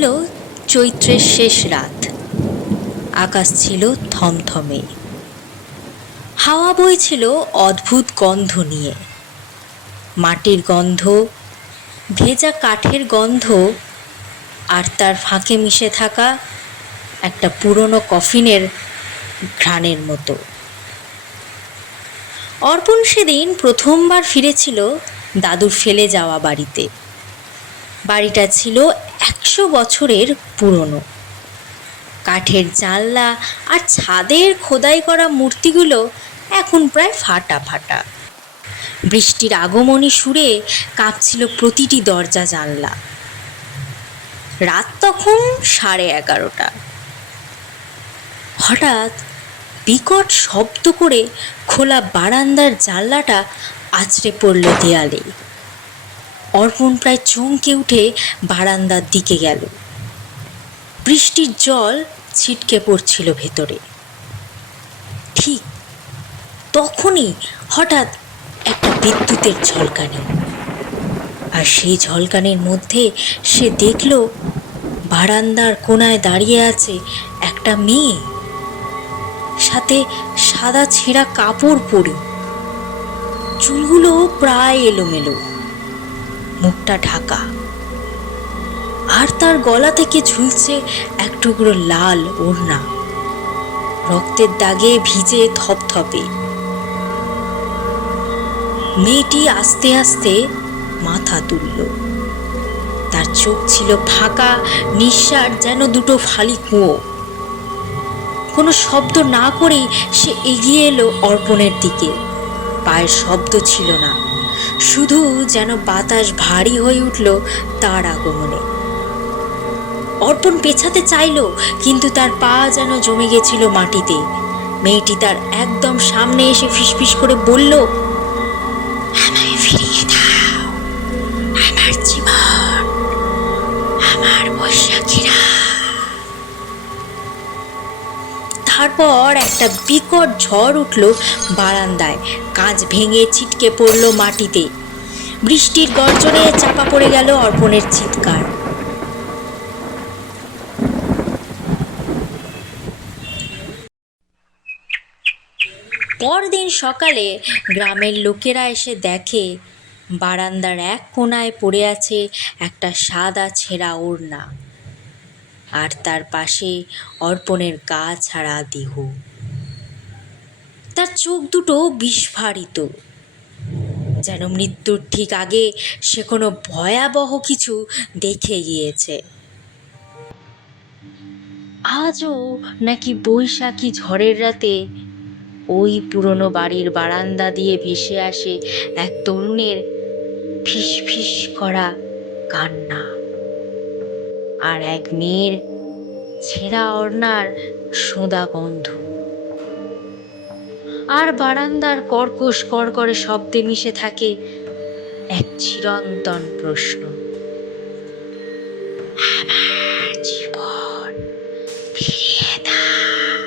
ছিল চৈত্রের শেষ রাত। আকাশ ছিল থমথমে, হাওয়া বইছিল অদ্ভুত গন্ধ নিয়ে। মাটির গন্ধ, ভেজা কাঠের গন্ধ, আর তার ফাঁকে মিশে থাকা একটা পুরনো কফিনের ঘ্রাণের মতো। অর্পণ সেদিন প্রথমবার ফিরেছিল দাদুর ফেলে যাওয়া বাড়িতে। বাড়িটা ছিল 100 বছরের পুরনো। কাঠের জানলা আর ছাদের খোদাই করা মূর্তিগুলো এখন প্রায় ফাটা ফাটা। বৃষ্টির আগমনী সুরে কাঁপছিল প্রতিটি দরজা জানলা। রাত তখন 11:30। হঠাৎ বিকট শব্দ করে খোলা বারান্দার জানলাটা আছড়ে পড়ল দেয়ালে। অর্পণ প্রায় চমকে উঠে বারান্দার দিকে গেল। বৃষ্টির জল ছিটকে পড়ছিল ভেতরে। ঠিক তখনই হঠাৎ একটা বিদ্যুতের ঝলকানি, আর সেই ঝলকানির মধ্যে সে দেখল বারান্দার কোণায় দাঁড়িয়ে আছে একটা মেয়ে, সাথে সাদা ছেঁড়া কাপড় পরে। চুলগুলো প্রায় এলোমেলো, মুখটা ঢাকা, আর তার গলা থেকে ঝুলছে এক টুকরো লাল ওড়না, রক্তের দাগে ভিজে থপথপে। মেয়েটি আস্তে আস্তে মাথা তুলল। তার চোখ ছিল ফাঁকা, নিঃশ্বাস যেন দুটো ফালি কুয়ো। কোনো শব্দ না করেই সে এগিয়ে এলো অর্পণের দিকে। পায়ের শব্দ ছিল না, শুধু যেন বাতাস ভারী হয়ে উঠল তার আগমনে। অর্পণ পেছাতে চাইল, কিন্তু তার পা যেন জমে গেছিল মাটিতে। মেয়েটি তার একদম সামনে এসে ফিসফিস করে বলল, আমায় ফিরিয়ে দাও, আমার জীবন, আমার বৈশাখীরা। তারপর একটা বিকট ঝড় উঠল বারান্দায়, কাঁচ ভেঙে ছিটকে পড়ল মাটিতে। বৃষ্টির গর্জনে চাপা পড়ে গেল অর্পণের চিৎকার। পরদিন সকালে গ্রামের লোকেরা এসে দেখে বারান্দার এক কোণায় পড়ে আছে একটা সাদা ছেঁড়া ওড়না, আর তার পাশে অর্পণের গা ছাড়া দেহ। তার চোখ দুটো বিস্ফারিত, যেন মৃত্যুর ঠিক আগে সে কোনো ভয়াবহ কিছু দেখে গিয়েছে। আজও নাকি বৈশাখী ঝড়ের রাতে ওই পুরনো বাড়ির বারান্দা দিয়ে ভেসে আসে এক তরুণের ফিস ফিস করা কান্না, আর এক মেয়ের ছেঁড়া ওড়নার সোঁদা গন্ধ। আর বারান্দার কর্কশ কড়কড়ে শব্দে মিশে থাকে এক চিরন্তন প্রশ্ন, আমার জীবন ফিরিয়ে দাও।